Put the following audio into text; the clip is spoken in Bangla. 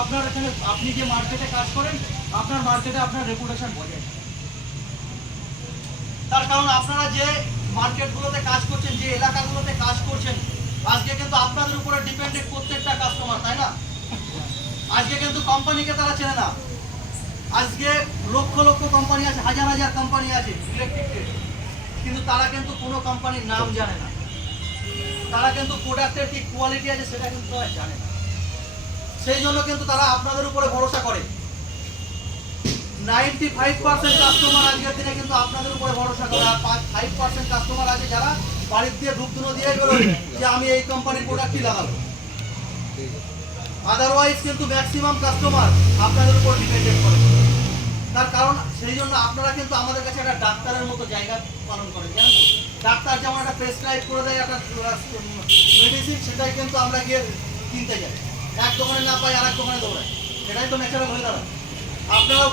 আপনার এখানে আপনি যে মার্কেটে কাজ করেন আপনার মার্কেটে আপনার রেপুটেশন বজায় থাকে। তার কারণ আপনারা যে মার্কেটগুলোতে কাজ করছেন, যে এলাকাগুলোতে কাজ করছেন, আজকে কিন্তু আপনাদের উপরে ডিপেন্ডেন্ট প্রত্যেকটা কাস্টমার, তাই না? আজকে কিন্তু কোম্পানিকে তারা চেনে না। আজকে লক্ষ লক্ষ কোম্পানি আছে, হাজার হাজার কোম্পানি আছে ইলেকট্রিকের, কিন্তু তারা কিন্তু কোনো কোম্পানির নাম জানে না। তারা কিন্তু প্রোডাক্টের কি কোয়ালিটি আছে সেটা কিন্তু তারা জানে না। সেই জন্য কিন্তু তারা আপনাদের উপরে ভরসা করে। 95% কাস্টমার আজকের দিনে কিন্তু আপনাদের উপরে ভরসা করে, আর 5% কাস্টমার আছে যারা বাড়ির দিয়ে ধূপধুনো দিয়ে বেরোয় যে আমি এই কোম্পানির প্রোডাক্টই লাগাবো। আদারওয়াইজ কিন্তু ম্যাক্সিমাম কাস্টমার আপনাদের উপর ডিপেন্ডেন্ট করে। তার কারণ সেই জন্য আপনারা কিন্তু আমাদের কাছে একটা ডাক্তারের মতো জায়গা পালন করেন, জানেন তো? ডাক্তার যেমন একটা প্রেসক্রাইব করে দেয় একটা মেডিসিন, সেটাই কিন্তু আমরা গিয়ে কিনতে যাই, এক দোকানে না পাই আর এক দোকানে দৌড়াই, সেটাই তো ন্যাচারাল হয়ে দাঁড়ায়। আপনারাও